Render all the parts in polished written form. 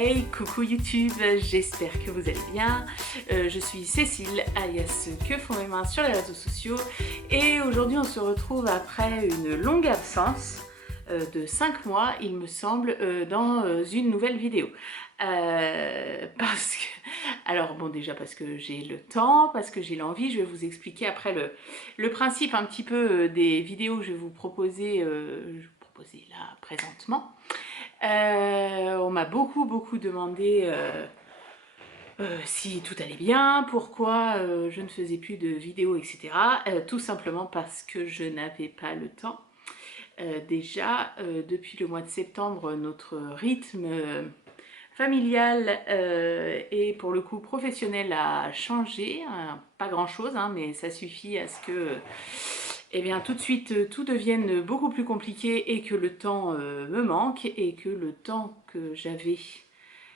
Hey, coucou YouTube, j'espère que vous allez bien. Je suis Cécile, alias Que font mes mains sur les réseaux sociaux. Et aujourd'hui, on se retrouve après une longue absence de 5 mois, il me semble, dans une nouvelle vidéo. Parce que... Alors bon, déjà parce que j'ai le temps, parce que j'ai l'envie, je vais vous expliquer après le principe un petit peu des vidéos que je vais vous proposer, là présentement. On m'a beaucoup demandé si tout allait bien, pourquoi je ne faisais plus de vidéos, etc. Tout simplement parce que je n'avais pas le temps. Déjà, depuis le mois de septembre, notre rythme familial et pour le coup professionnel a changé. Pas grand chose, hein, mais ça suffit à ce que... eh bien, tout de suite, tout devienne beaucoup plus compliqué et que le temps me manque et que le temps que j'avais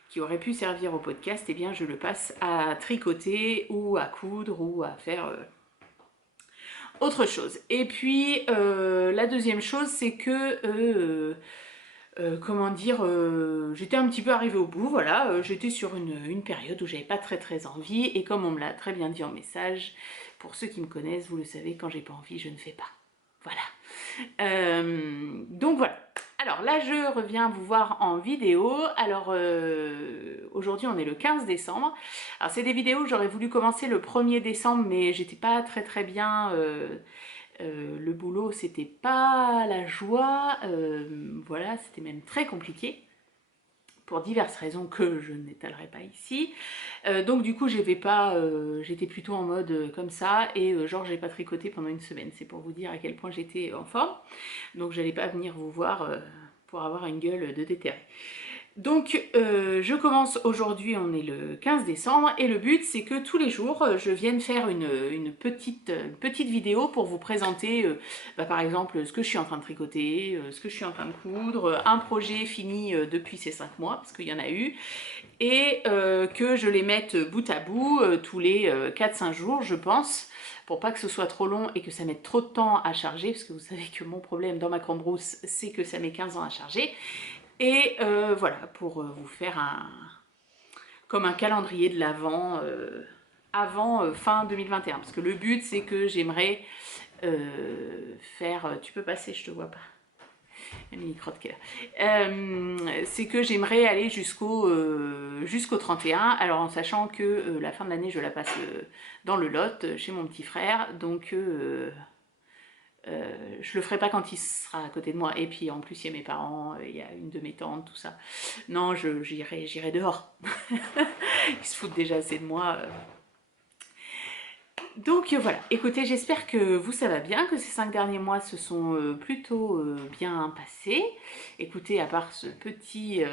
qui aurait pu servir au podcast, eh bien, je le passe à tricoter ou à coudre ou à faire autre chose. Et puis, la deuxième chose, c'est que... comment dire, j'étais un petit peu arrivée au bout, voilà, j'étais sur une période où j'avais pas très envie, et comme on me l'a très bien dit en message, pour ceux qui me connaissent, vous le savez, quand j'ai pas envie, je ne fais pas. Voilà. Donc voilà. Alors là, je reviens vous voir en vidéo. Alors aujourd'hui, on est le 15 décembre. Alors c'est des vidéos que j'aurais voulu commencer le 1er décembre, mais j'étais pas très bien... le boulot, c'était pas la joie, voilà, c'était même très compliqué pour diverses raisons que je n'étalerai pas ici. Donc du coup, j'étais plutôt en mode comme ça et genre j'ai pas tricoté pendant une semaine. C'est pour vous dire à quel point j'étais en forme. Donc j'allais pas venir vous voir pour avoir une gueule de déterré. Donc je commence aujourd'hui, on est le 15 décembre et le but c'est que tous les jours je vienne faire une petite vidéo pour vous présenter par exemple ce que je suis en train de tricoter, ce que je suis en train de coudre, un projet fini depuis ces 5 mois parce qu'il y en a eu et que je les mette bout à bout tous les 4-5 jours je pense, pour pas que ce soit trop long et que ça mette trop de temps à charger, parce que vous savez que mon problème dans ma cambrousse c'est que ça met 15 ans à charger. Et voilà, pour vous faire comme un calendrier de l'Avent avant fin 2021. Parce que le but, c'est que j'aimerais faire... Tu peux passer, je te vois pas. La mini crotte qui est là. C'est que j'aimerais aller jusqu'au 31. Alors en sachant que la fin de l'année, je la passe dans le Lot, chez mon petit frère. Donc... je le ferai pas quand il sera à côté de moi, et puis en plus il y a mes parents, il y a une de mes tantes, tout ça. Non, j'irai dehors. Ils se foutent déjà assez de moi. Donc voilà, écoutez, j'espère que vous ça va bien, que ces 5 derniers mois se sont plutôt bien passés. Écoutez, à part ce petit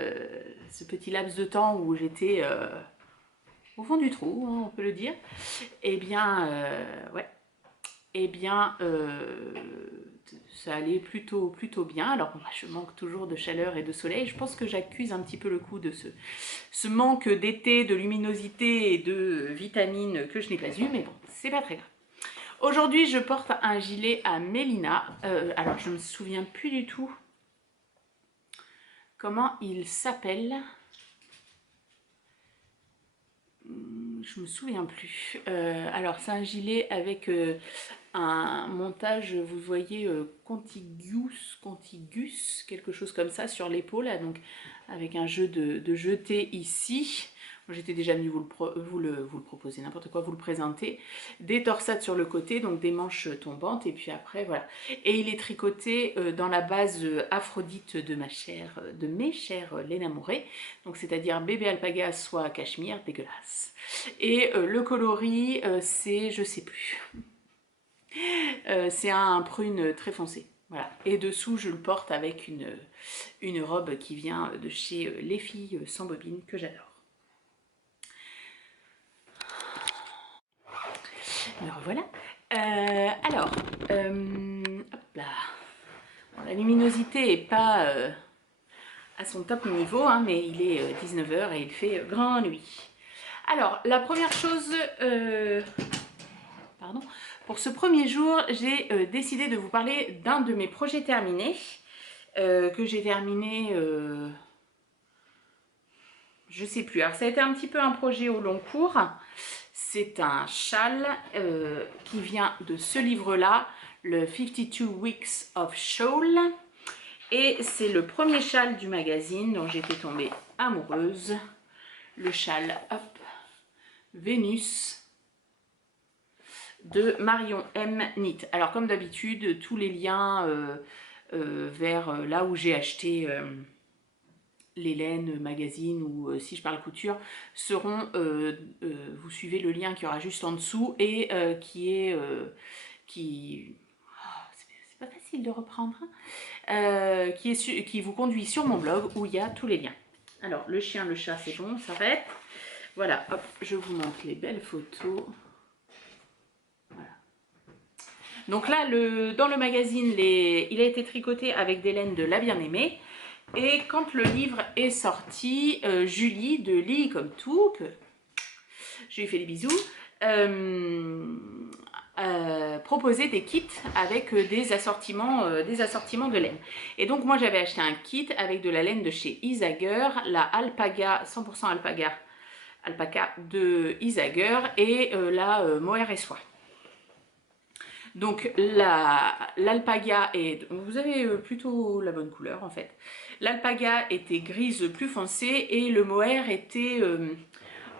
laps de temps où j'étais au fond du trou, hein, on peut le dire, eh bien, ouais. Eh bien, ça allait plutôt bien. Alors, moi, je manque toujours de chaleur et de soleil. Je pense que j'accuse un petit peu le coup de ce manque d'été, de luminosité et de vitamines que je n'ai pas eu, mais bon, c'est pas très grave. Aujourd'hui, je porte un gilet à Mélina. Alors, je me souviens plus du tout comment il s'appelle. Je me souviens plus. Alors c'est un gilet avec un montage, vous voyez, contigus, quelque chose comme ça sur l'épaule, donc avec un jeu de jeté ici. J'étais déjà venue vous le proposer, n'importe quoi, vous le présenter. Des torsades sur le côté, donc des manches tombantes, et puis après, voilà. Et il est tricoté dans la base Aphrodite de mes chères Léna Mouret, donc c'est-à-dire bébé alpaga, soit cachemire, dégueulasse. Et le coloris, c'est, je sais plus, c'est un prune très foncé. Voilà. Et dessous, je le porte avec une robe qui vient de chez Les Filles sans bobine, que j'adore. Me revoilà. Alors, hop là. Bon, la luminosité n'est pas à son top niveau, hein, mais il est 19h et il fait grand nuit. Alors, la première chose, pardon, pour ce premier jour, j'ai décidé de vous parler d'un de mes projets terminés, que j'ai terminé je sais plus. Alors ça a été un petit peu un projet au long cours. C'est un châle qui vient de ce livre-là, le 52 Weeks of Shawl. Et c'est le premier châle du magazine dont j'étais tombée amoureuse. Le châle, hop, Vénus de Marion M. Knit. Alors comme d'habitude, tous les liens vers là où j'ai acheté les laines magazine ou si je parle couture seront, vous suivez le lien qui aura juste en dessous et qui est c'est pas facile de reprendre, hein, qui vous conduit sur mon blog où il y a tous les liens. Alors le chien, le chat, c'est bon, ça s'arrête. Voilà, hop, je vous montre les belles photos. Voilà. Donc là, dans le magazine, il a été tricoté avec des laines de La Bien-Aimée. Et quand le livre est sorti, Julie de Lily comme tout, que je lui fais des bisous, proposait des kits avec des assortiments de laine. Et donc moi j'avais acheté un kit avec de la laine de chez Isager, la Alpaga, 100% alpaca de Isager et la mohair et soie. Donc l'alpaga est, vous avez plutôt la bonne couleur en fait. L'alpaga était grise plus foncée et le mohair était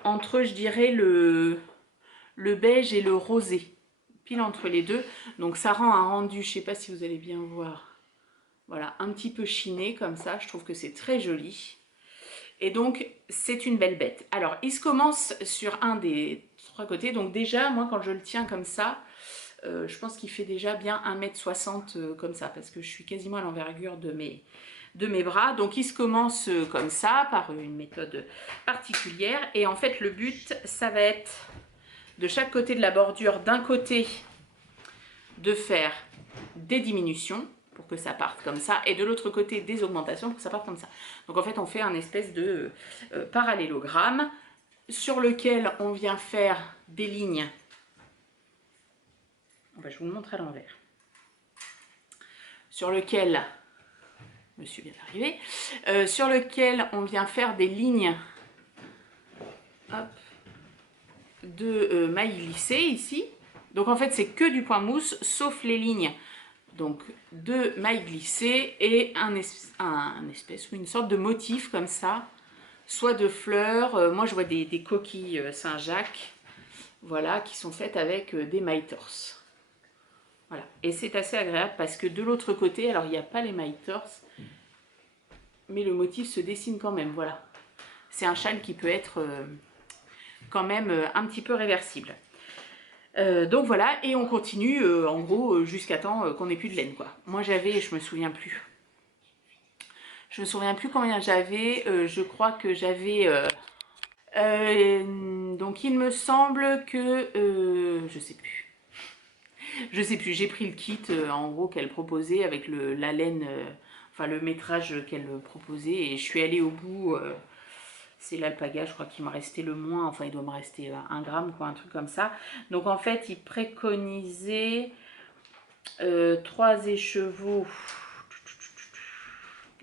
entre, je dirais, le beige et le rosé, pile entre les deux. Donc ça rend un rendu, je sais pas si vous allez bien voir, voilà, un petit peu chiné comme ça. Je trouve que c'est très joli. Et donc c'est une belle bête. Alors il se commence sur un des trois côtés. Donc déjà moi quand je le tiens comme ça, je pense qu'il fait déjà bien 1,60 m comme ça, parce que je suis quasiment à l'envergure de mes bras. Donc il se commence comme ça, par une méthode particulière. Et en fait le but, ça va être de chaque côté de la bordure, d'un côté de faire des diminutions pour que ça parte comme ça, et de l'autre côté des augmentations pour que ça parte comme ça. Donc en fait on fait un espèce de parallélogramme sur lequel on vient faire des lignes. Je vous le montre à l'envers. Sur lequel, monsieur vient d'arriver, sur lequel on vient faire des lignes, hop, de mailles lissées ici. Donc en fait c'est que du point mousse sauf les lignes donc de mailles glissées et un espèce ou une sorte de motif comme ça, soit de fleurs. Moi je vois des coquilles Saint-Jacques, voilà, qui sont faites avec des mailles torse. Voilà, et c'est assez agréable parce que de l'autre côté, alors il n'y a pas les mailles torse, mais le motif se dessine quand même, voilà. C'est un châle qui peut être quand même un petit peu réversible. Donc voilà, et on continue en gros jusqu'à temps qu'on n'ait plus de laine, quoi. Moi j'avais, je me souviens plus combien j'avais, je crois que j'avais... donc il me semble que... je sais plus, j'ai pris le kit en gros qu'elle proposait avec la laine, enfin le métrage qu'elle proposait, et je suis allée au bout. C'est l'alpaga, je crois qu'il m'a resté le moins, enfin il doit me rester 1 gramme, quoi, un truc comme ça. Donc en fait il préconisait 3 écheveaux,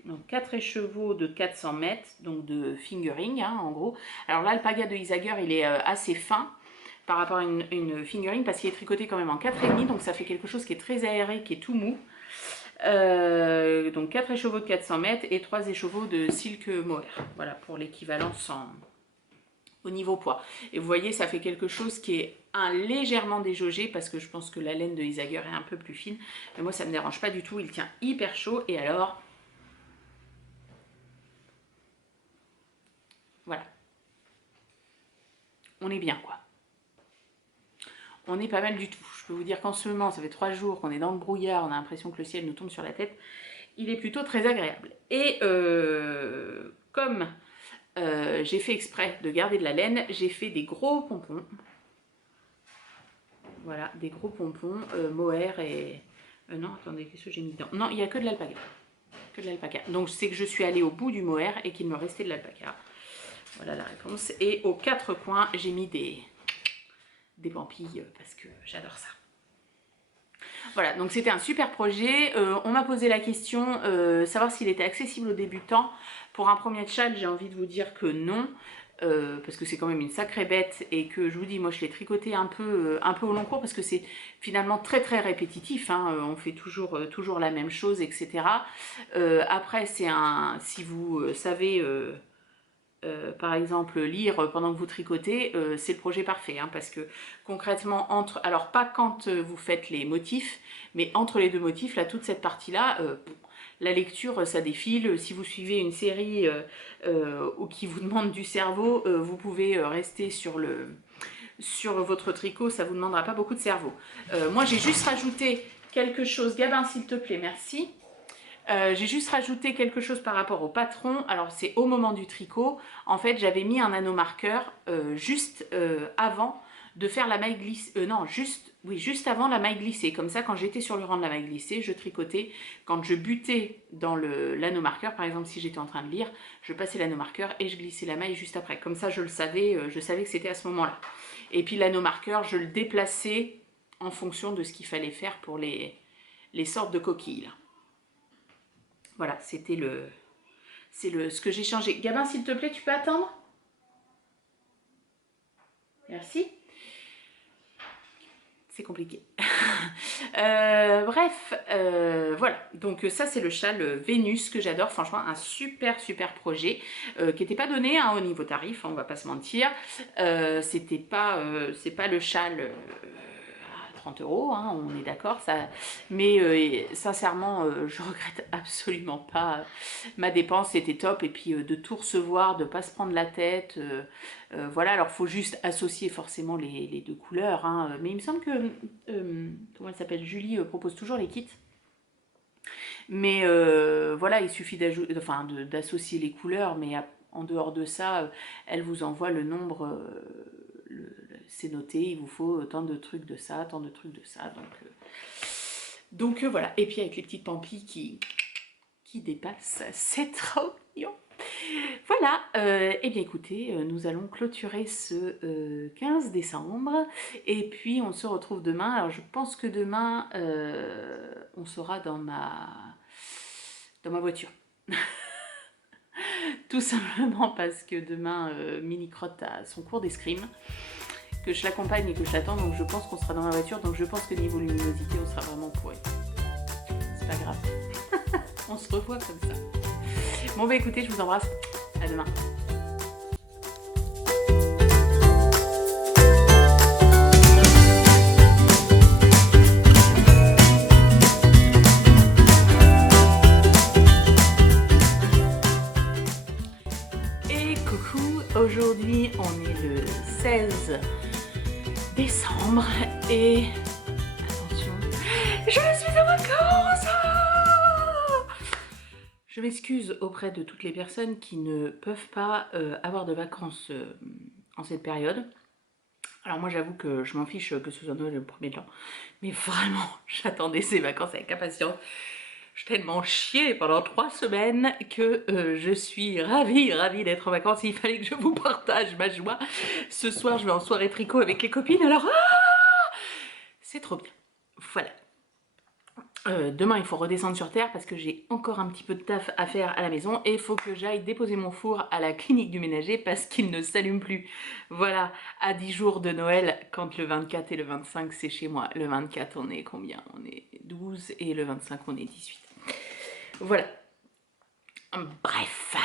donc 4 écheveaux de 400 mètres, donc de fingering, hein, en gros. Alors l'alpaga de Isager il est assez fin par rapport à une fingering parce qu'il est tricoté quand même en 4,5, donc ça fait quelque chose qui est très aéré, qui est tout mou. Donc 4 écheveaux de 400 mètres et 3 écheveaux de silk mohair, voilà, pour l'équivalence au niveau poids. Et vous voyez, ça fait quelque chose qui est légèrement déjaugé parce que je pense que la laine de Isager est un peu plus fine, mais moi ça me dérange pas du tout, il tient hyper chaud. Et alors voilà, on est bien, quoi. On est pas mal du tout. Je peux vous dire qu'en ce moment, ça fait 3 jours qu'on est dans le brouillard, on a l'impression que le ciel nous tombe sur la tête. Il est plutôt très agréable. Et comme j'ai fait exprès de garder de la laine, j'ai fait des gros pompons. Voilà, des gros pompons mohair et... non, attendez, qu'est-ce que j'ai mis dedans? Non, il n'y a que de l'alpaga. Que de l'alpaga. Donc c'est que je suis allée au bout du mohair et qu'il me restait de l'alpaga. Voilà la réponse. Et aux 4 coins, j'ai mis des pampilles parce que j'adore ça. Voilà, donc c'était un super projet. On m'a posé la question, savoir s'il était accessible aux débutants. Pour un premier chat, j'ai envie de vous dire que non. Parce que c'est quand même une sacrée bête et que je vous dis, moi je l'ai tricoté un peu au long cours parce que c'est finalement très très répétitif, hein, on fait toujours la même chose, etc. Après, c'est un, si vous savez par exemple lire pendant que vous tricotez, c'est le projet parfait, hein, parce que concrètement, alors pas quand vous faites les motifs, mais entre les deux motifs, là, toute cette partie-là, la lecture, ça défile. Si vous suivez une série ou qui vous demande du cerveau, vous pouvez rester sur votre tricot, ça vous demandera pas beaucoup de cerveau. Moi, j'ai juste rajouté quelque chose. Gabin, s'il te plaît, merci. J'ai juste rajouté quelque chose par rapport au patron. Alors c'est au moment du tricot. En fait, j'avais mis un nanomarqueur juste avant de faire la maille glissée. Non, juste avant la maille glissée. Comme ça, quand j'étais sur le rang de la maille glissée, je tricotais. Quand je butais dans l'anneau-marqueur, par exemple, si j'étais en train de lire, je passais l'anneau-marqueur et je glissais la maille juste après. Comme ça, je le savais, je savais que c'était à ce moment-là. Et puis l'anneau-marqueur, je le déplaçais en fonction de ce qu'il fallait faire pour les sortes de coquilles, là. Voilà, c'était ce que j'ai changé. Gabin, s'il te plaît, tu peux attendre? Merci. C'est compliqué. Bref, voilà. Donc ça, c'est le châle Vénus que j'adore. Franchement, un super projet qui n'était pas donné hein, au niveau tarif, hein, on va pas se mentir. C'est pas le châle... 30 €, hein, on est d'accord, ça. Mais sincèrement, je regrette absolument pas ma dépense, c'était top. Et puis de tout recevoir, de pas se prendre la tête, voilà. Alors faut juste associer forcément les deux couleurs, hein, mais il me semble que comment elle s'appelle, Julie propose toujours les kits. Mais voilà, il suffit d'associer les couleurs, mais en dehors de ça, elle vous envoie le nombre. C'est noté, il vous faut tant de trucs de ça, tant de trucs de ça. Donc voilà. Et puis avec les petites pampilles qui dépassent, c'est trop mignon. Voilà, et bien écoutez, nous allons clôturer ce 15 décembre. Et puis on se retrouve demain. Alors je pense que demain, on sera dans ma voiture. Tout simplement parce que demain, Mini Crotte a son cours d'escrime. Que je l'accompagne et que je l'attends, donc je pense qu'on sera dans ma voiture, donc je pense que niveau luminosité on sera vraiment pourri. C'est pas grave. On se revoit comme ça. Bon bah écoutez, je vous embrasse, à demain. Et coucou, aujourd'hui on est le 16 décembre et attention, je suis en vacances. Je m'excuse auprès de toutes les personnes qui ne peuvent pas avoir de vacances en cette période. Alors moi j'avoue que je m'en fiche que ce soit Noël le premier temps, mais vraiment j'attendais ces vacances avec impatience. Je t'ai tellement chié pendant 3 semaines que je suis ravie d'être en vacances. Il fallait que je vous partage ma joie. Ce soir, je vais en soirée tricot avec les copines. Alors, c'est trop bien. Voilà. Demain, il faut redescendre sur terre parce que j'ai encore un petit peu de taf à faire à la maison. Et il faut que j'aille déposer mon four à la clinique du ménager parce qu'il ne s'allume plus. Voilà, à 10 jours de Noël, quand le 24 et le 25, c'est chez moi. Le 24, on est combien? On est 12 et le 25, on est 18. Voilà. Bref.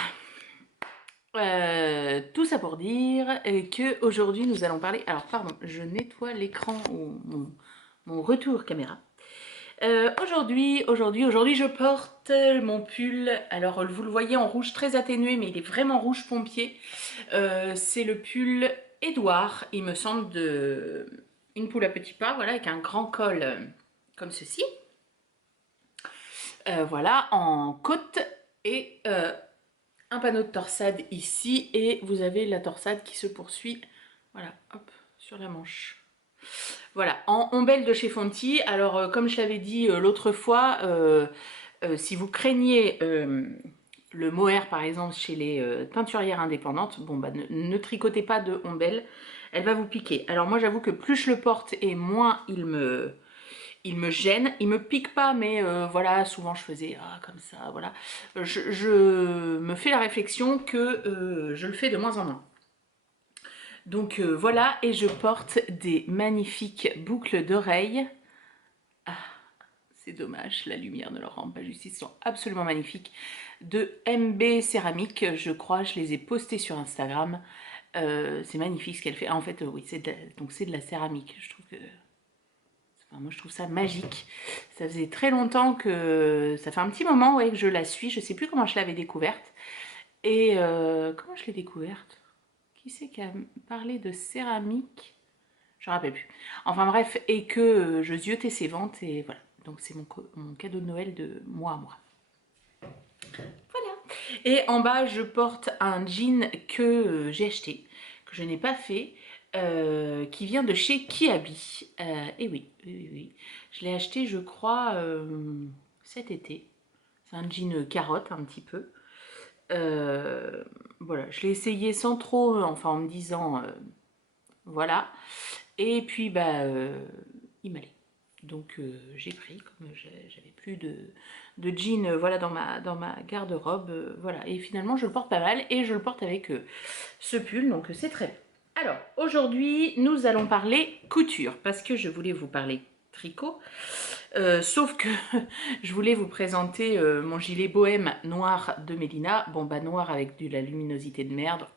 Tout ça pour dire que aujourd'hui nous allons parler... Alors pardon, je nettoie l'écran ou mon retour caméra. Aujourd'hui, je porte mon pull. Alors vous le voyez en rouge très atténué, mais il est vraiment rouge pompier. C'est le pull Édouard, il me semble, de une poule à petits pas, voilà, avec un grand col comme ceci. Voilà, en côte et un panneau de torsade ici, et vous avez la torsade qui se poursuit, voilà, hop, sur la manche. Voilà, en ombelle de chez Fonty. Alors, comme je l'avais dit l'autre fois, si vous craignez le mohair, par exemple, chez les teinturières indépendantes, bon, bah, ne tricotez pas de ombelle, elle va vous piquer. Alors moi, j'avoue que plus je le porte et moins il me il me gêne, il me pique pas, mais voilà, souvent je faisais comme ça, voilà. Je me fais la réflexion que je le fais de moins en moins. Donc voilà, et je porte des magnifiques boucles d'oreilles. Ah, c'est dommage, la lumière ne leur rend pas justice, ils sont absolument magnifiques. De MB Céramique, je crois, je les ai postés sur Instagram. C'est magnifique ce qu'elle fait. Ah, en fait, oui, donc c'est de la céramique. Je trouve que enfin, moi, je trouve ça magique. Ça faisait très longtemps que... Ça fait un petit moment ouais, que je la suis. Je sais plus comment je l'avais découverte. Et comment je l'ai découverte? Qui c'est qui a parlé de céramique? Je ne me rappelle plus. Enfin bref, et que je ziotais ses ventes. Et voilà. Donc c'est mon cadeau de Noël de moi à moi. Voilà. Et en bas, je porte un jean que j'ai acheté, que je n'ai pas fait, qui vient de chez Kiabi. Et oui, oui, oui. Je l'ai acheté, je crois, cet été. C'est un jean carotte, un petit peu. Voilà, je l'ai essayé sans trop, enfin en me disant, voilà. Et puis, bah, il m'allait. Donc j'ai pris, comme j'avais plus de jeans voilà, dans ma garde-robe. Voilà. Et finalement, je le porte pas mal et je le porte avec ce pull, donc c'est très bien. Alors, aujourd'hui, nous allons parler couture parce que je voulais vous parler tricot. Sauf que je voulais vous présenter mon gilet bohème noir de Mélina. Bon, bah, noir avec de la luminosité de merde.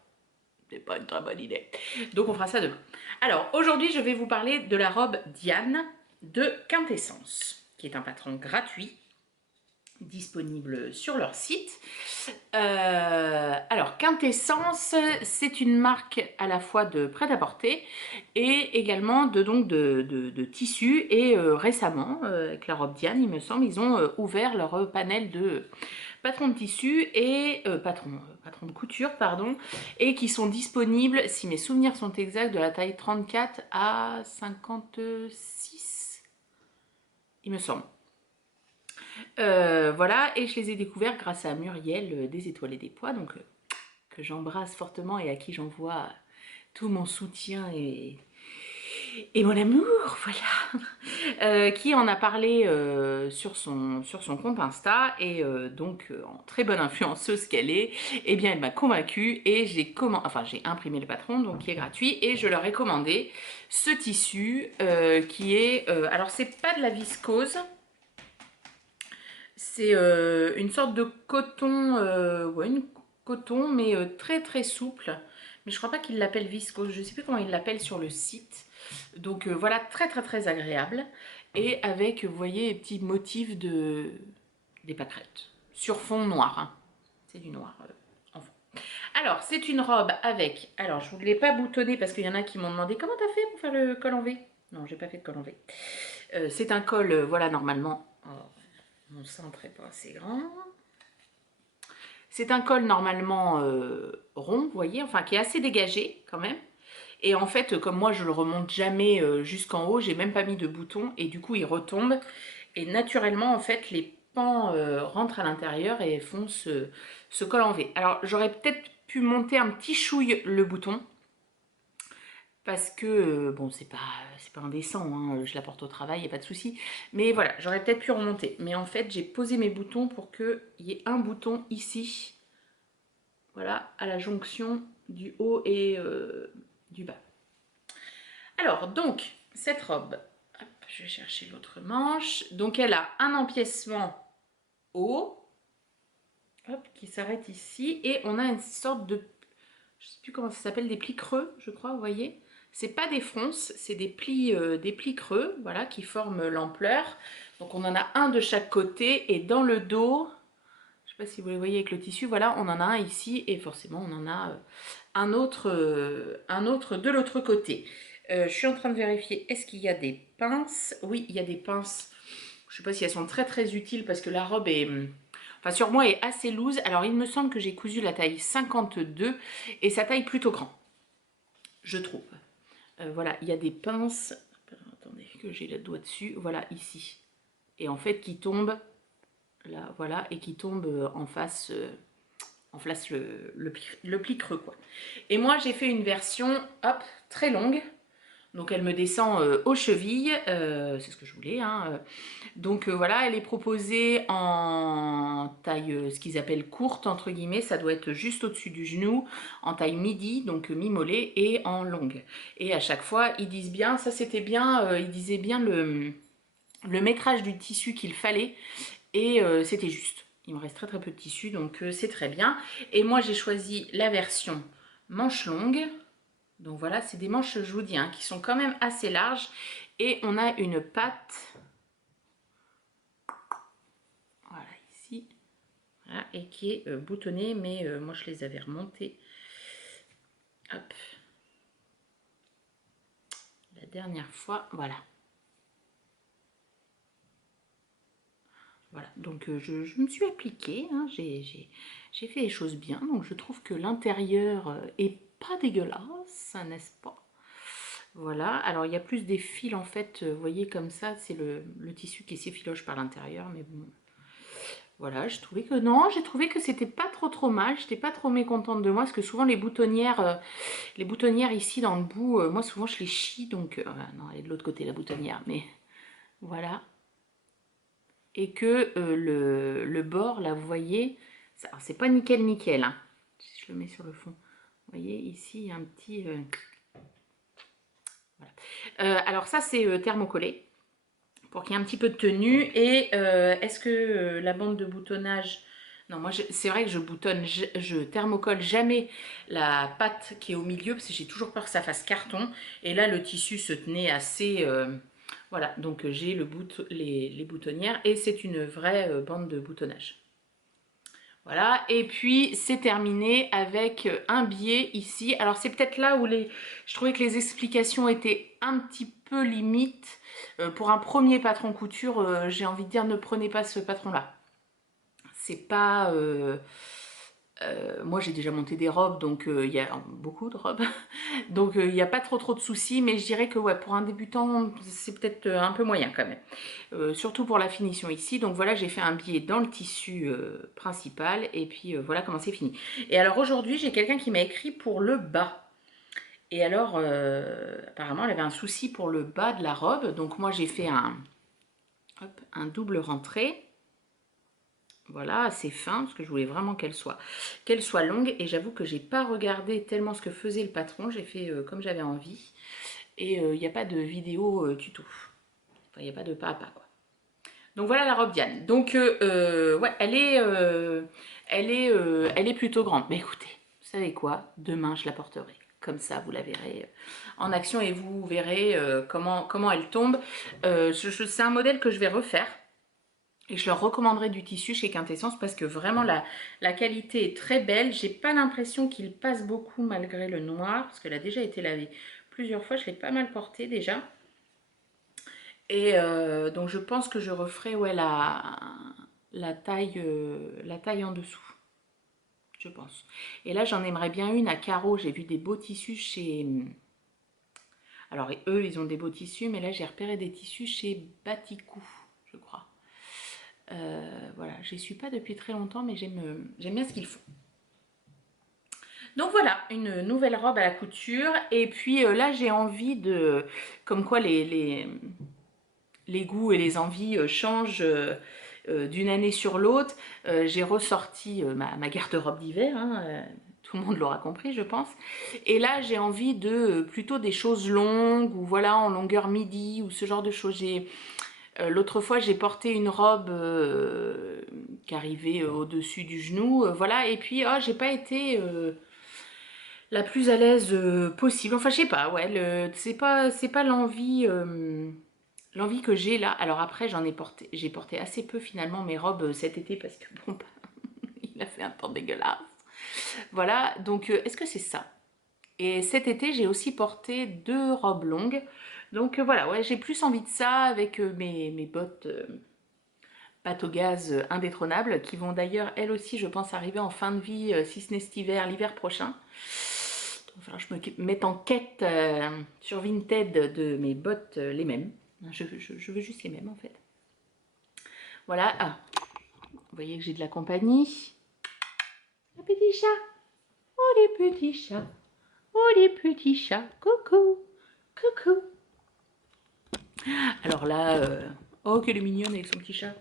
C'est pas une très bonne idée. Donc on fera ça demain. Alors aujourd'hui je vais vous parler de la robe Diane de Quintessence, qui est un patron gratuit, disponible sur leur site. Alors Quintessence, c'est une marque à la fois de prêt-à-porter et également de tissus. Et récemment, avec la robe Diane, il me semble, ils ont ouvert leur panel de patrons de tissu et patrons de couture, pardon, et qui sont disponibles, si mes souvenirs sont exacts, de la taille 34 à 56, il me semble. Voilà, et je les ai découverts grâce à Muriel des Étoiles et des Pois, donc que j'embrasse fortement et à qui j'envoie tout mon soutien et mon amour, voilà, qui en a parlé sur son compte Insta. Et donc en très bonne influenceuse qu'elle est, eh bien elle m'a convaincue et j'ai imprimé le patron, donc qui est gratuit, et je leur ai commandé ce tissu qui est, alors c'est pas de la viscose, c'est une sorte de coton, ouais, une coton, mais très très souple. Mais je crois pas qu'ils l'appellent viscose, je sais plus comment ils l'appellent sur le site. Donc voilà, très très très agréable. Et avec, vous voyez, les petits motifs des pâquerettes. Sur fond noir, hein. C'est du noir en fond. Alors, c'est une robe avec... Alors, je ne vous l'ai pas boutonnée parce qu'il y en a qui m'ont demandé comment t'as fait pour faire le col en V. Non, j'ai pas fait de col en V. C'est un col, voilà, normalement... Oh, mon cintre n'est pas assez grand. C'est un col normalement rond, vous voyez, enfin qui est assez dégagé quand même. Et en fait, comme moi je le remonte jamais jusqu'en haut, j'ai même pas mis de bouton et du coup il retombe. Et naturellement, en fait, les pans rentrent à l'intérieur et font ce col en V. Alors j'aurais peut-être pu monter un petit chouille le bouton. Parce que, bon, c'est pas indécent, hein, je la porte au travail, il n'y a pas de souci. Mais voilà, j'aurais peut-être pu remonter. Mais en fait, j'ai posé mes boutons pour qu'il y ait un bouton ici. Voilà, à la jonction du haut et du bas. Alors, donc, cette robe, hop, je vais chercher l'autre manche. Donc, elle a un empiècement haut, hop, qui s'arrête ici. Et on a une sorte de, je ne sais plus comment ça s'appelle, des plis creux, je crois, vous voyez. C'est pas des fronces, c'est des plis creux, voilà, qui forment l'ampleur. Donc, on en a un de chaque côté. Et dans le dos, je ne sais pas si vous les voyez avec le tissu, voilà, on en a un ici et forcément on en a un autre de l'autre côté. Je suis en train de vérifier, est-ce qu'il y a des pinces? Oui, il y a des pinces. Je ne sais pas si elles sont très très utiles parce que la robe est, enfin sur moi est assez loose. Alors il me semble que j'ai cousu la taille 52 et ça taille plutôt grand, je trouve. Voilà, il y a des pinces, attendez que j'ai le doigt dessus, voilà ici. Et en fait qui tombent là, voilà, et qui tombe en face le pli creux, quoi. Et moi, j'ai fait une version, hop, très longue. Donc elle me descend aux chevilles, c'est ce que je voulais, hein. Donc voilà, elle est proposée en taille, ce qu'ils appellent courte, entre guillemets, ça doit être juste au-dessus du genou, en taille midi, donc mi-mollet, et en longue. Et à chaque fois, ils disent bien, ça c'était bien, ils disaient bien le métrage du tissu qu'il fallait, et c'était juste. Il me reste très très peu de tissu, donc c'est très bien. Et moi j'ai choisi la version manche longue. Donc voilà, c'est des manches, je vous dis, hein, qui sont quand même assez larges. Et on a une patte, voilà, ici, voilà, et qui est boutonnée, mais moi je les avais remontées. Hop. La dernière fois, voilà. Voilà, donc je me suis appliquée, hein, j'ai fait les choses bien. Donc je trouve que l'intérieur est pas dégueulasse, n'est-ce pas? Voilà, alors il y a plus des fils en fait, vous voyez comme ça, c'est le tissu qui s'effiloche par l'intérieur, mais bon. Voilà, je trouvais que non, j'ai trouvé que c'était pas trop mal, j'étais pas trop mécontente de moi, parce que souvent les boutonnières ici dans le bout, moi souvent je les chie, donc, non, elle est de l'autre côté la boutonnière, mais voilà. Et que le bord, là, vous voyez, c'est pas nickel, hein. Si je le mets sur le fond, vous voyez, ici, il y a un petit... voilà. Alors ça, c'est thermocollé, pour qu'il y ait un petit peu de tenue. Et est-ce que la bande de boutonnage... Non, moi, c'est vrai que je boutonne, je thermocolle jamais la patte qui est au milieu, parce que j'ai toujours peur que ça fasse carton. Et là, le tissu se tenait assez... voilà, donc j'ai les boutonnières, et c'est une vraie bande de boutonnage. Voilà, et puis c'est terminé avec un biais ici. Alors c'est peut-être là où je trouvais que les explications étaient un petit peu limites. Pour un premier patron couture, j'ai envie de dire, ne prenez pas ce patron-là. C'est pas... moi j'ai déjà monté des robes, donc il y a beaucoup de robes, donc il n'y a pas trop de soucis, mais je dirais que ouais, pour un débutant c'est peut-être un peu moyen quand même, surtout pour la finition ici. Donc voilà, j'ai fait un biais dans le tissu principal, et puis voilà comment c'est fini. Et alors aujourd'hui j'ai quelqu'un qui m'a écrit pour le bas, et alors apparemment elle avait un souci pour le bas de la robe, donc moi j'ai fait un double rentré. Voilà, assez fin, parce que je voulais vraiment qu'elle soit longue. Et j'avoue que j'ai pas regardé tellement ce que faisait le patron. J'ai fait comme j'avais envie. Et il n'y a pas de vidéo tuto. Enfin, il n'y a pas de pas à pas, quoi. Donc voilà la robe Diane. Donc ouais, elle est plutôt grande. Mais écoutez, vous savez quoi? Demain, je la porterai. Comme ça, vous la verrez en action, et vous verrez comment elle tombe. C'est un modèle que je vais refaire. Et je leur recommanderais du tissu chez Quintessence, parce que vraiment la qualité est très belle. J'ai pas l'impression qu'il passe beaucoup malgré le noir, parce qu'elle a déjà été lavée plusieurs fois. Je l'ai pas mal portée déjà. Et donc je pense que je referai, ouais, la taille en dessous. Je pense. Et là j'en aimerais bien une à carreaux. J'ai vu des beaux tissus chez... Alors eux ils ont des beaux tissus, mais là j'ai repéré des tissus chez Batikou, je crois. Voilà, j'y suis pas depuis très longtemps, mais j'aime bien ce qu'ils font. Donc voilà, une nouvelle robe à la couture. Et puis là, j'ai envie de... Comme quoi les goûts et les envies changent d'une année sur l'autre. J'ai ressorti ma garde-robe d'hiver, hein, tout le monde l'aura compris, je pense. Et là, j'ai envie de plutôt des choses longues, ou voilà, en longueur midi, ou ce genre de choses. L'autre fois, j'ai porté une robe qui arrivait au-dessus du genou, voilà, et puis oh, j'ai pas été la plus à l'aise possible. Enfin, je sais pas, ouais, c'est pas l'envie que j'ai là. Alors après, j'ai porté assez peu finalement mes robes cet été, parce que bon, il a fait un temps dégueulasse. Voilà, donc est-ce que c'est ça? Et cet été, j'ai aussi porté 2 robes longues. Donc voilà, ouais, j'ai plus envie de ça, avec mes bottes pâte au gaz indétrônables, qui vont d'ailleurs elles aussi, je pense, arriver en fin de vie, si ce n'est cet hiver, l'hiver prochain. Il va falloir que je me mette en quête sur Vinted de mes bottes les mêmes. Je veux juste les mêmes en fait. Voilà, ah, vous voyez que j'ai de la compagnie. Un petit chat. Oh les petits chats. Oh les petits chats. Coucou. Coucou. Alors là, oh qu'elle est mignonne avec son petit chat.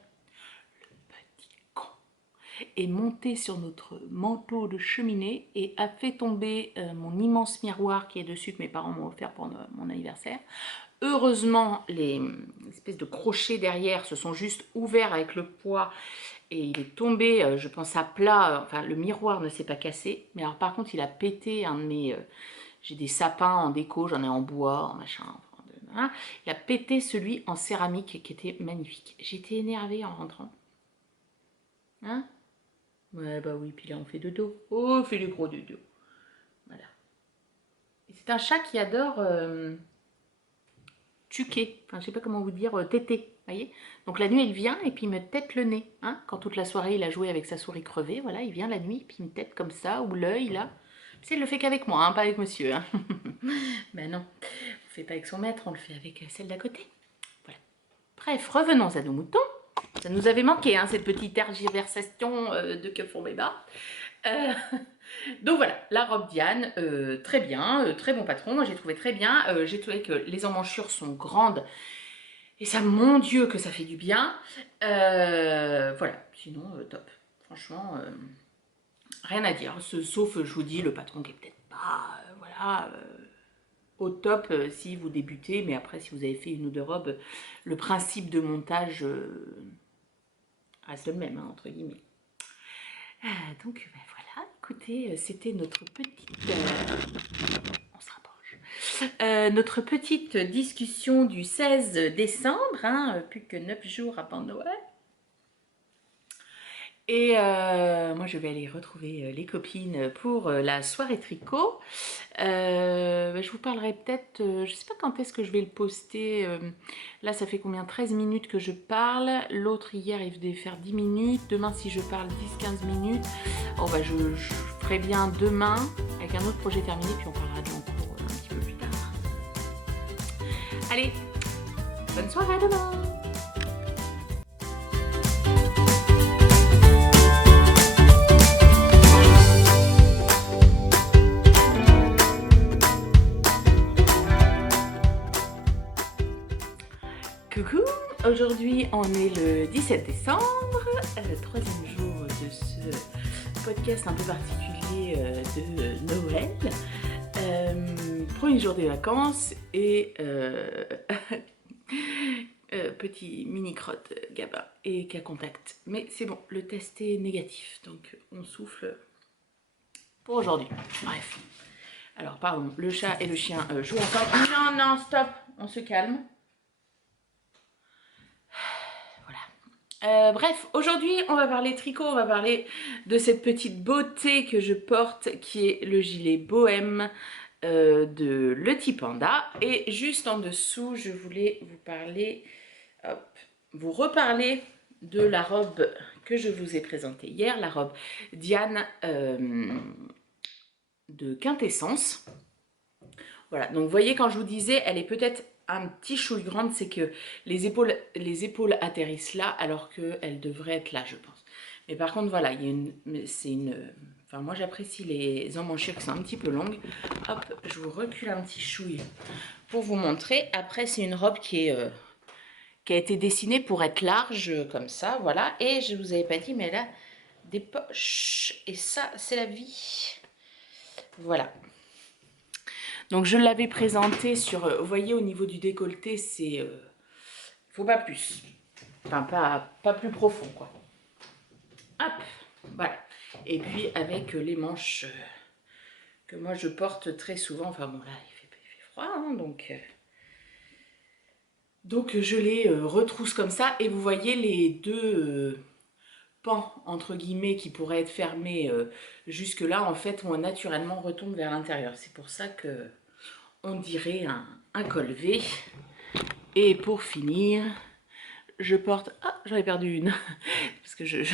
Le petit con est monté sur notre manteau de cheminée et a fait tomber mon immense miroir qui est dessus que mes parents m'ont offert pour mon anniversaire. Heureusement, les espèces de crochets derrière se sont juste ouverts avec le poids et il est tombé, je pense, à plat. Enfin, le miroir ne s'est pas cassé. Mais alors, par contre, il a pété un de mes... j'ai des sapins en déco, j'en ai en bois, en machin. Hein. Il a pété celui en céramique qui était magnifique. J'étais énervée en rentrant. Hein? Ouais, bah oui, puis là, on fait dodo. Oh, on fait le gros dodo. Voilà. C'est un chat qui adore... tuquer, enfin je sais pas comment vous dire, téter, voyez. Donc la nuit il vient et puis il me tète le nez, hein. Quand toute la soirée il a joué avec sa souris crevée, voilà, il vient la nuit puis il me tète comme ça, ou l'œil là. Il le fait qu'avec moi, hein, pas avec monsieur. Hein. Ben non, on le fait pas avec son maître, on le fait avec celle d'à côté. Voilà. Bref, revenons à nos moutons. Ça nous avait manqué, hein, cette petite tergiversation de que font mes bas. Donc voilà, la robe Diane, très bien, très bon patron, moi j'ai trouvé très bien, j'ai trouvé que les emmanchures sont grandes, et ça, mon Dieu, que ça fait du bien, voilà, sinon top, franchement, rien à dire, sauf, je vous dis, le patron qui est peut-être pas, voilà, au top si vous débutez, mais après si vous avez fait une ou deux robes, le principe de montage reste le même, hein, entre guillemets. Donc ben voilà, écoutez, c'était notre petite... on se rapproche. Notre petite discussion du 16 décembre, hein, plus que 9 jours avant Noël. Et moi je vais aller retrouver les copines pour la soirée tricot. Je vous parlerai peut-être, je sais pas quand est-ce que je vais le poster. Là ça fait combien, 13 minutes que je parle. L'autre hier il devait faire 10 minutes. Demain si je parle 10-15 minutes. Oh, bah, je ferai bien demain avec un autre projet terminé. Puis on parlera de l'encours un petit peu plus tard. Allez, bonne soirée, à demain. Coucou, aujourd'hui on est le 17 décembre, le troisième jour de ce podcast un peu particulier de Noël. Premier jour des vacances et petit mini crotte GABA et cas contact. Mais c'est bon, le test est négatif, donc on souffle pour aujourd'hui. Bref. Alors pardon, le chat et le chien jouent ensemble. Non, non, stop, on se calme. Bref, aujourd'hui on va parler tricot, on va parler de cette petite beauté que je porte qui est le gilet bohème de Le Panda. Et juste en dessous, je voulais vous parler, hop, vous reparler de la robe que je vous ai présentée hier, la robe Diane de Quintessence. Voilà, donc vous voyez quand je vous disais, elle est peut-être un petit chouille grande, c'est que les épaules atterrissent là alors qu'elles devraient être là, je pense. Mais par contre, voilà, enfin, moi j'apprécie les emmanchures qui sont un petit peu longues. Hop, je vous recule un petit chouille pour vous montrer. Après, c'est une robe qui a été dessinée pour être large comme ça, voilà. Et je vous avais pas dit, mais elle a des poches. Et ça, c'est la vie. Voilà. Donc je l'avais présenté sur, vous voyez au niveau du décolleté, c'est, faut pas plus, enfin pas plus profond quoi. Hop, voilà. Et puis avec les manches que moi je porte très souvent, enfin bon là il fait froid, hein, donc je les retrousse comme ça et vous voyez les deux pans entre guillemets qui pourraient être fermés jusque là en fait moi naturellement retombe vers l'intérieur. C'est pour ça que on dirait un col V. Et pour finir, je porte... Ah, j'en ai perdu une. Parce que je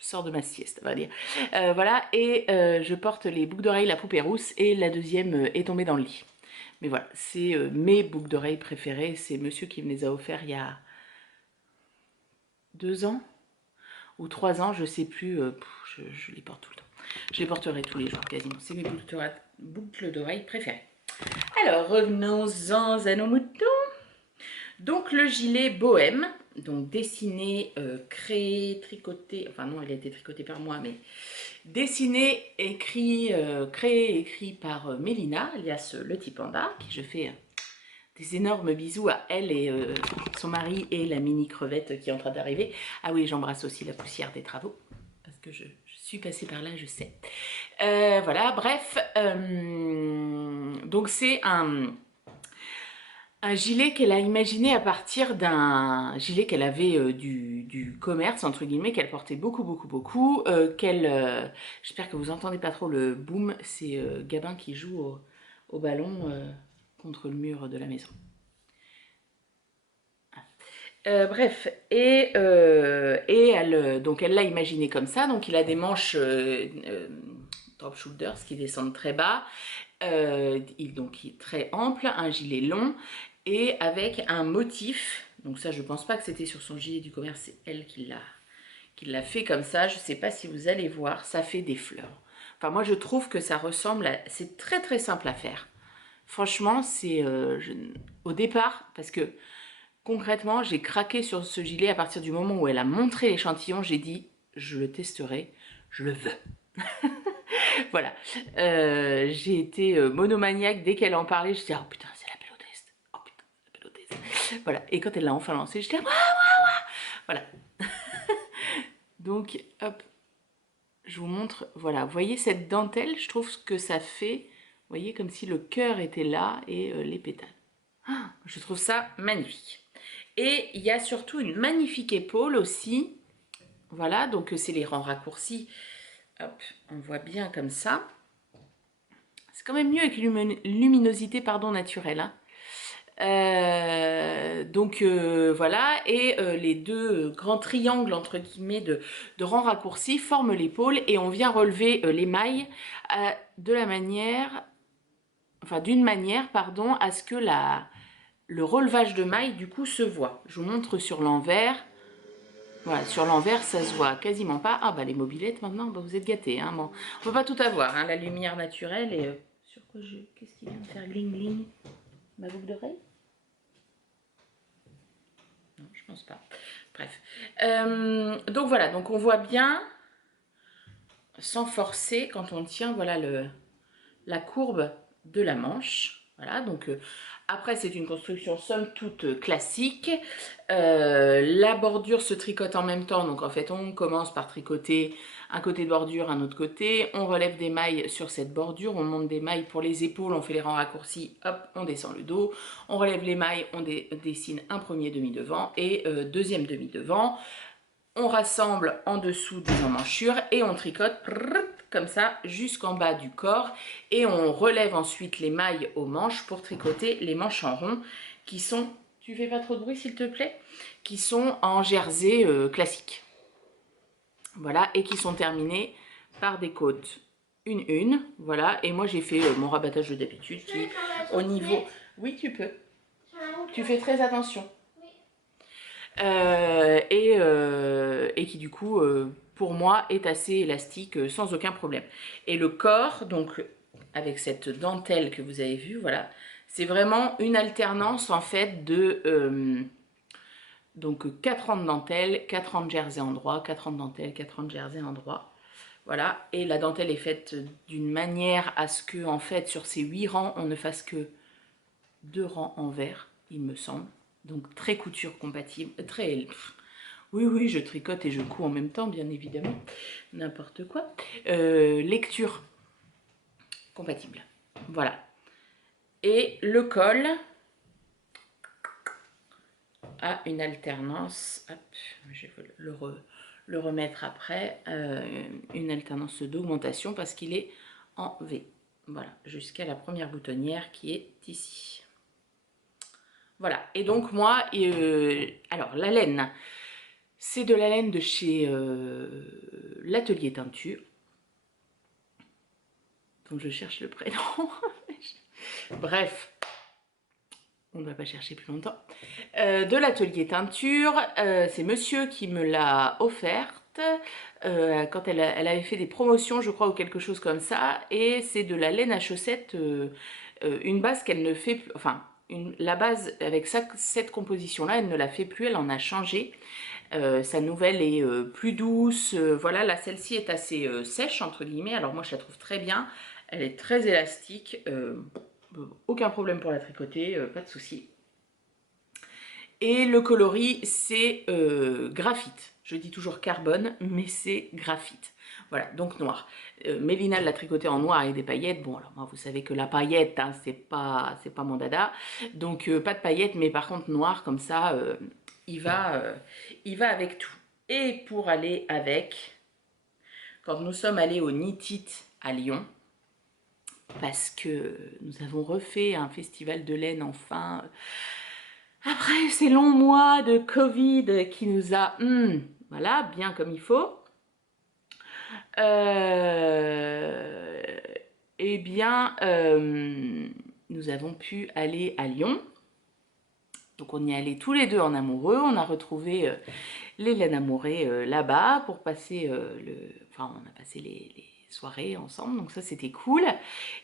sors de ma sieste, on va dire. Voilà, et je porte les boucles d'oreilles La Poupée Rousse. Et la deuxième est tombée dans le lit. Mais voilà, c'est mes boucles d'oreilles préférées. C'est monsieur qui me les a offerts il y a 2 ans ou 3 ans, je sais plus. Je les porte tout le temps. Je les porterai tous les jours quasiment. C'est mes boucles d'oreilles préférées. Alors, revenons-en à nos moutons. Donc, le gilet bohème, donc dessiné, créé, tricoté, enfin non, il a été tricoté par moi, mais dessiné, écrit, créé et écrit par Mélina, alias le petit panda, qui je fais des énormes bisous à elle et son mari et la mini crevette qui est en train d'arriver. Ah oui, j'embrasse aussi la poussière des travaux, parce que je suis passée par là, je sais. Voilà, bref, donc c'est un gilet qu'elle a imaginé à partir d'un gilet qu'elle avait du commerce, entre guillemets, qu'elle portait beaucoup, j'espère que vous entendez pas trop le boom, c'est Gabin qui joue au ballon contre le mur de la maison. Bref, et elle, donc elle l'a imaginé comme ça, donc il a des manches drop shoulders qui descendent très bas, donc il est très ample, un gilet long et avec un motif, donc ça je pense pas que c'était sur son gilet du commerce, c'est elle qui l'a fait comme ça, je sais pas si vous allez voir, ça fait des fleurs. Enfin moi je trouve que ça ressemble à, c'est très simple à faire. Franchement c'est, au départ, parce que concrètement, j'ai craqué sur ce gilet à partir du moment où elle a montré l'échantillon. J'ai dit, je le testerai, je le veux. Voilà. J'ai été monomaniaque dès qu'elle en parlait. Je disais, oh putain, c'est la belle test. Oh putain, c'est la belle test. Voilà. Et quand elle l'a enfin lancé, j'étais, voilà. Donc, hop, je vous montre. Voilà. Vous voyez cette dentelle? Je trouve que ça fait, vous voyez, comme si le cœur était là et les pétales. Ah, je trouve ça magnifique. Et il y a surtout une magnifique épaule aussi. Voilà, donc c'est les rangs raccourcis. Hop, on voit bien comme ça. C'est quand même mieux avec une luminosité pardon, naturelle. Hein. Donc voilà, et les deux grands triangles entre guillemets de rangs raccourcis forment l'épaule et on vient relever les mailles de la manière, enfin d'une manière, pardon, à ce que le relevage de mailles du coup se voit. Je vous montre sur l'envers. Voilà, sur l'envers, ça se voit quasiment pas. Ah bah les mobylettes maintenant, bah, vous êtes gâtés. Hein, bon. On peut pas tout avoir, hein, la lumière naturelle et... sur quoi je... Qu'est-ce qui vient de faire gling gling? Ma boucle d'oreille? Non, je pense pas. Bref. Donc voilà, donc on voit bien, sans forcer, quand on tient, voilà la courbe de la manche. Voilà, donc après c'est une construction somme toute classique. La bordure se tricote en même temps, donc en fait on commence par tricoter un côté de bordure, un autre côté, on relève des mailles sur cette bordure, on monte des mailles pour les épaules, on fait les rangs raccourcis, hop, on descend le dos, on relève les mailles, on dessine un premier demi-devant et deuxième demi-devant, on rassemble en dessous des emmanchures et on tricote comme ça jusqu'en bas du corps et on relève ensuite les mailles aux manches pour tricoter les manches en rond qui sont, tu fais pas trop de bruit s'il te plaît, qui sont en jersey classique. Voilà, et qui sont terminées par des côtes une, voilà, et moi j'ai fait mon rabattage de d'habitude qui au niveau... Oui, tu peux. Tu fais très attention. Et qui du coup pour moi est assez élastique sans aucun problème. Et le corps, donc avec cette dentelle que vous avez vue, voilà, c'est vraiment une alternance en fait de donc 4 rangs de dentelle, 4 rangs de jersey en droit, 4 rangs de dentelle, 4 rangs de jersey en droit. Voilà, et la dentelle est faite d'une manière à ce que en fait sur ces 8 rangs on ne fasse que 2 rangs en vert, il me semble. Donc très couture compatible, très... Oui, je tricote et je couds en même temps, bien évidemment. N'importe quoi. Lecture compatible. Voilà. Et le col a une alternance. Hop, je vais le remettre après. Une alternance d'augmentation parce qu'il est en V. Voilà, jusqu'à la première boutonnière qui est ici. Voilà, et donc moi, alors la laine, c'est de la laine de chez l'atelier teinture. Donc je cherche le prénom. Bref, on ne va pas chercher plus longtemps. De l'atelier teinture, c'est monsieur qui me l'a offerte quand elle avait fait des promotions, je crois, ou quelque chose comme ça. Et c'est de la laine à chaussettes une base qu'elle ne fait plus, enfin, la base avec cette composition-là, elle ne la fait plus, elle en a changé. Sa nouvelle est plus douce, voilà, là celle-ci est assez sèche entre guillemets, alors moi je la trouve très bien, elle est très élastique, aucun problème pour la tricoter, pas de souci. Et le coloris c'est graphite, je dis toujours carbone mais c'est graphite, voilà, donc noir. Mélina l'a tricoté en noir avec des paillettes, bon alors moi vous savez que la paillette hein, c'est pas mon dada, donc pas de paillettes mais par contre noir comme ça il va avec tout. Et pour aller avec, quand nous sommes allés au Knit It à Lyon, parce que nous avons refait un festival de laine enfin, après ces longs mois de Covid qui nous a, voilà, bien comme il faut, eh bien, nous avons pu aller à Lyon. Donc on y est allés tous les deux en amoureux, on a retrouvé les laines amourées là-bas pour passer enfin on a passé les soirées ensemble, donc ça c'était cool.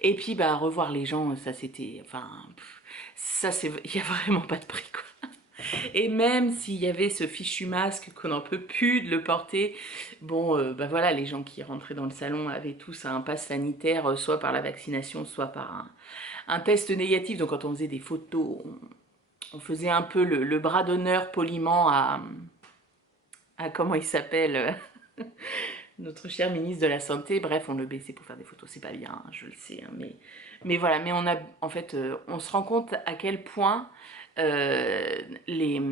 Et puis bah revoir les gens, ça c'était, enfin ça c'est, il y a vraiment pas de prix quoi. Et même s'il y avait ce fichu masque qu'on n'en peut plus de le porter, bon bah voilà, les gens qui rentraient dans le salon avaient tous un pass sanitaire, soit par la vaccination, soit par un test négatif. Donc quand on faisait des photos, on faisait un peu le bras d'honneur poliment à comment il s'appelle notre cher ministre de la Santé. Bref, on le baissait pour faire des photos, c'est pas bien, hein, je le sais, hein, mais voilà, mais on a, en fait, on se rend compte à quel point les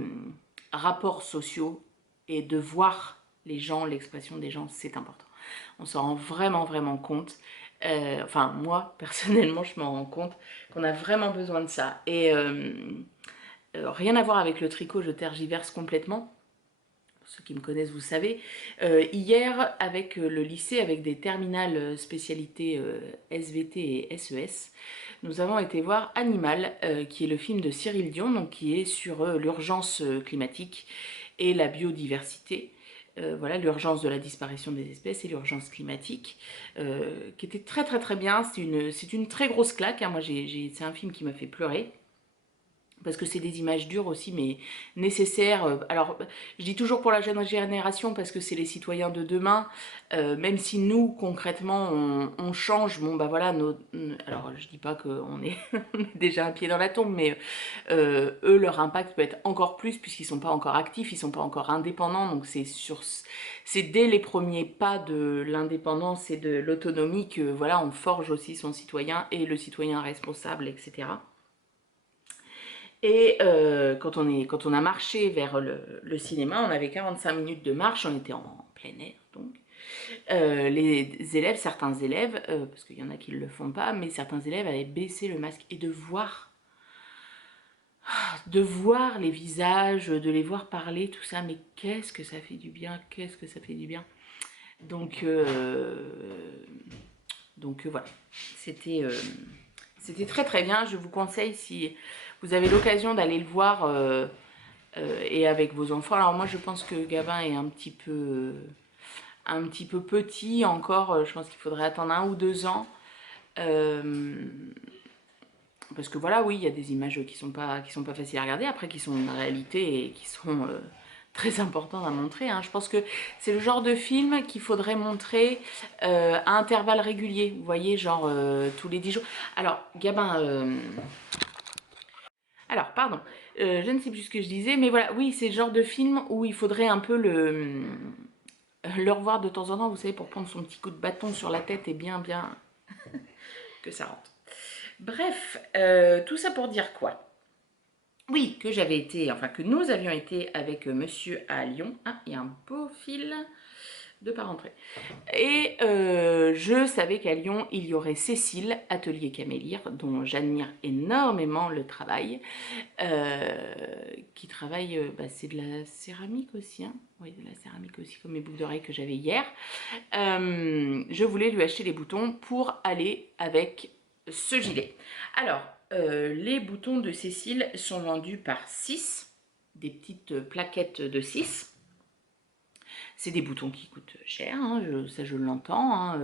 rapports sociaux et de voir les gens, l'expression des gens, c'est important. On s'en rend vraiment, vraiment compte. Enfin, moi, personnellement, je m'en rends compte qu'on a vraiment besoin de ça. Et rien à voir avec le tricot, je tergiverse complètement. Ceux qui me connaissent, vous savez. Hier, avec le lycée, avec des terminales spécialités SVT et SES, nous avons été voir Animal, qui est le film de Cyril Dion, donc qui est sur l'urgence climatique et la biodiversité. Voilà, l'urgence de la disparition des espèces et l'urgence climatique, qui était très très très bien. C'est une très grosse claque, hein. Moi, c'est un film qui m'a fait pleurer. Parce que c'est des images dures aussi, mais nécessaires. Alors, je dis toujours pour la jeune génération, parce que c'est les citoyens de demain, même si nous, concrètement, on change, bon, bah voilà, alors je dis pas qu'on est, on est déjà un pied dans la tombe, mais eux, leur impact peut être encore plus, puisqu'ils sont pas encore actifs, ils sont pas encore indépendants, donc c'est dès les premiers pas de l'indépendance et de l'autonomie que, voilà, on forge aussi son citoyen, et le citoyen responsable, etc. Et quand on a marché vers le cinéma, on avait 45 minutes de marche, on était en plein air donc. Les élèves, certains élèves, parce qu'il y en a qui ne le font pas, mais certains élèves avaient baissé le masque et de voir les visages, de les voir parler, tout ça, mais qu'est-ce que ça fait du bien, qu'est-ce que ça fait du bien. Donc voilà, c'était très très bien. Je vous conseille, si vous avez l'occasion d'aller le voir et avec vos enfants. Alors moi je pense que Gavin est un petit peu petit encore, je pense qu'il faudrait attendre 1 ou 2 ans. Parce que voilà, oui, il y a des images qui sont pas faciles à regarder, après qui sont une réalité et qui sont très importantes à montrer, hein. Je pense que c'est le genre de film qu'il faudrait montrer à intervalles réguliers, vous voyez, genre tous les 10 jours. Alors, Gabin, alors, pardon, je ne sais plus ce que je disais, mais voilà, oui, c'est le genre de film où il faudrait un peu le revoir de temps en temps, vous savez, pour prendre son petit coup de bâton sur la tête et bien que ça rentre. Bref, tout ça pour dire quoi? Oui, que j'avais été, enfin que nous avions été avec monsieur à Lyon. Ah, il y a un beau fil de pas rentrer. Et je savais qu'à Lyon, il y aurait Cécile, Atelier Camélire, dont j'admire énormément le travail, qui travaille, bah, c'est de la céramique aussi, hein. Oui, de la céramique aussi, comme mes boucles d'oreilles que j'avais hier. Je voulais lui acheter les boutons pour aller avec ce gilet. Alors, les boutons de Cécile sont vendus par 6, des petites plaquettes de 6. C'est des boutons qui coûtent cher, hein, ça je l'entends, hein,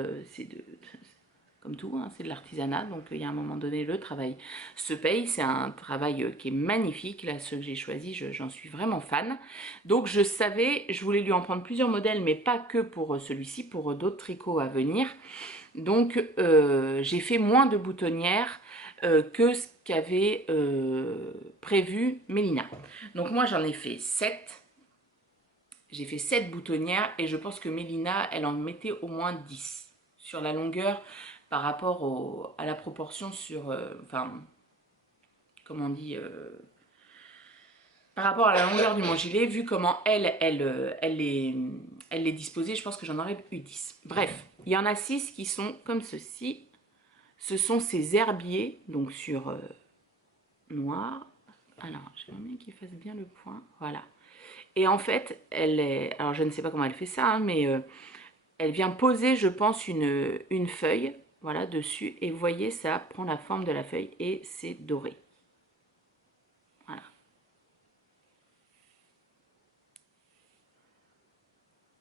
comme tout, hein, c'est de l'artisanat, donc il y a un moment donné, le travail se paye. C'est un travail qui est magnifique. Là, ceux que j'ai choisis, j'en suis vraiment fan. Donc je savais, je voulais lui en prendre plusieurs modèles, mais pas que pour celui-ci, pour d'autres tricots à venir. Donc j'ai fait moins de boutonnières que ce qu'avait prévu Mélina. Donc moi j'en ai fait 7. J'ai fait 7 boutonnières et je pense que Mélina, elle en mettait au moins 10 sur la longueur par rapport à la proportion sur... enfin, comment on dit par rapport à la longueur du mon gilet, vu comment elle est disposée, je pense que j'en aurais eu 10. Bref, il y en a 6 qui sont comme ceci. Ce sont ces herbiers, donc sur noir. Alors, j'aimerais bien qu'il fasse bien le point. Voilà. Et en fait, elle est... Alors, je ne sais pas comment elle fait ça, hein, mais elle vient poser, je pense, une feuille, voilà, dessus. Et vous voyez, ça prend la forme de la feuille et c'est doré. Voilà.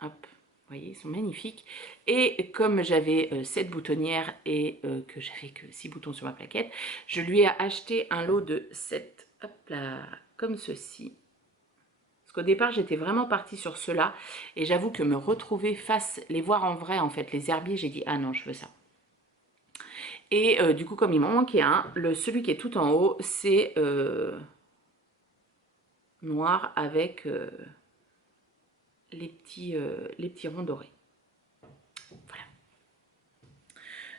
Hop, vous voyez, ils sont magnifiques. Et comme j'avais 7 boutonnières et que j'avais que 6 boutons sur ma plaquette, je lui ai acheté un lot de 7, hop là, comme ceci. Parce qu'au départ, j'étais vraiment partie sur ceux-là. Et j'avoue que me retrouver face, les voir en vrai, en fait, les herbiers, j'ai dit, ah non, je veux ça. Et du coup, comme il m'en manquait un, celui qui est tout en haut, c'est noir avec les petits ronds dorés. Voilà.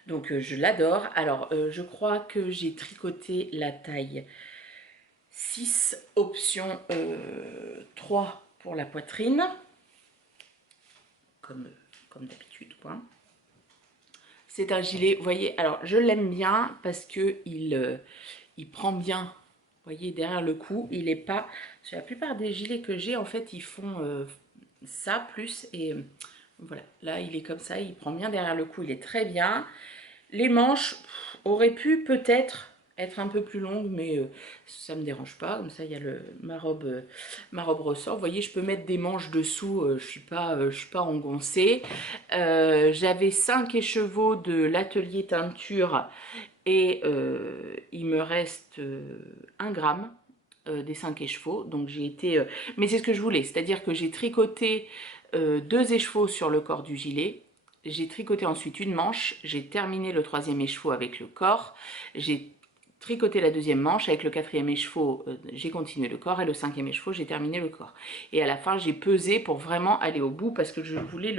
Donc je l'adore. Alors je crois que j'ai tricoté la taille 6, option 3 pour la poitrine. Comme d'habitude, quoi. C'est un gilet, vous voyez, alors je l'aime bien parce que il prend bien, vous voyez, derrière le cou. Il est pas, sur la plupart des gilets que j'ai, en fait, ils font ça plus. Et voilà, là, il est comme ça, il prend bien derrière le cou, il est très bien. Les manches auraient pu peut-être être un peu plus longues, mais ça ne me dérange pas. Comme ça, il y a ma robe ressort. Vous voyez, je peux mettre des manches dessous, je ne suis pas engoncée. J'avais 5 écheveaux de l'atelier teinture et il me reste 1 gramme des 5 écheveaux. Donc j'ai été... mais c'est ce que je voulais, c'est-à-dire que j'ai tricoté 2 écheveaux sur le corps du gilet. J'ai tricoté ensuite une manche, j'ai terminé le 3e écheveau avec le corps, j'ai tricoté la 2e manche, avec le 4e écheveau, j'ai continué le corps, et le 5e écheveau, j'ai terminé le corps. Et à la fin, j'ai pesé pour vraiment aller au bout, parce que je voulais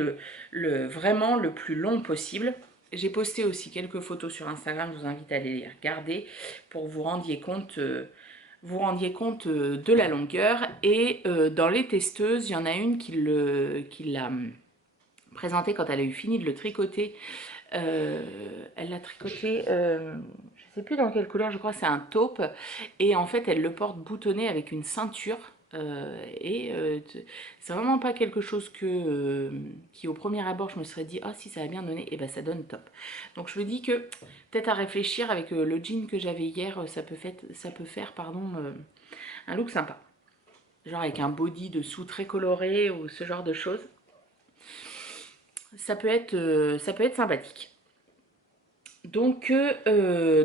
vraiment le plus long possible. J'ai posté aussi quelques photos sur Instagram, je vous invite à aller les regarder, pour que vous rendiez compte de la longueur. Et dans les testeuses, il y en a une qui l'a présenté quand elle a eu fini de le tricoter. Elle l'a tricoté, je ne sais plus dans quelle couleur, je crois que c'est un taupe. Et en fait, elle le porte boutonné avec une ceinture. C'est vraiment pas quelque chose qui au premier abord je me serais dit, ah si ça va bien donner, et ben ça donne top. Donc je me dis que peut-être à réfléchir avec le jean que j'avais hier, ça peut faire un look sympa. Genre avec un body dessous très coloré ou ce genre de choses. Ça peut être sympathique. Donc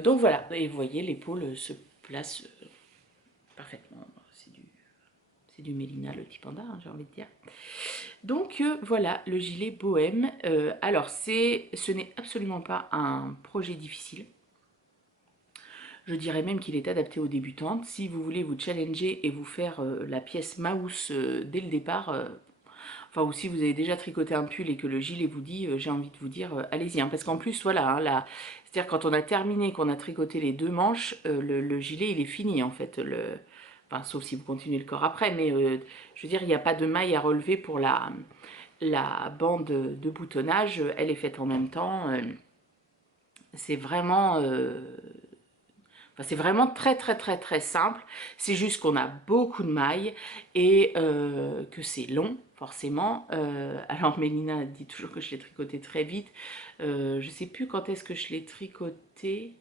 voilà, et vous voyez, l'épaule se place parfaitement. C'est du Mélina, le petit panda, hein, j'ai envie de dire. Donc voilà, le gilet bohème. Alors, ce n'est absolument pas un projet difficile. Je dirais même qu'il est adapté aux débutantes. Si vous voulez vous challenger et vous faire la pièce mouse dès le départ, enfin, ou si vous avez déjà tricoté un pull et que le gilet vous dit, j'ai envie de vous dire, allez-y. Hein, parce qu'en plus, voilà, hein, c'est-à-dire quand on a terminé, qu'on a tricoté les 2 manches, le gilet, il est fini, en fait. Enfin, sauf si vous continuez le corps après, mais je veux dire, il n'y a pas de maille à relever pour la bande de boutonnage. Elle est faite en même temps. C'est vraiment... Enfin, c'est vraiment très très très très simple, c'est juste qu'on a beaucoup de mailles et que c'est long forcément. Alors Mélina dit toujours que je l'ai tricoté très vite, je sais plus quand est-ce que je l'ai tricoté,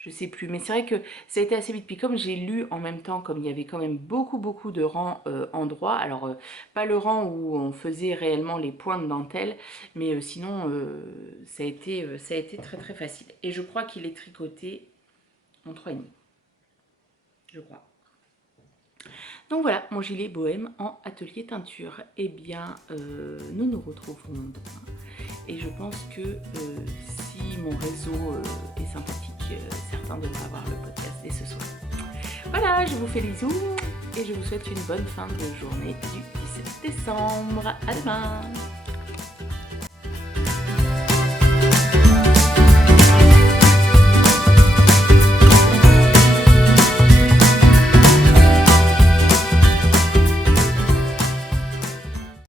Je sais plus, mais c'est vrai que ça a été assez vite. Puis comme j'ai lu en même temps, comme il y avait quand même beaucoup de rangs en droit, alors pas le rang où on faisait réellement les points de dentelle, mais sinon ça a été très facile. Et je crois qu'il est tricoté en 3,5, je crois. Donc voilà, mon gilet bohème en atelier teinture. Eh bien, nous nous retrouverons demain. Et je pense que si mon réseau est sympathique, certains devraient avoir le podcast dès ce soir. Voilà, je vous fais des bisous et je vous souhaite une bonne fin de journée du 17 décembre. À demain!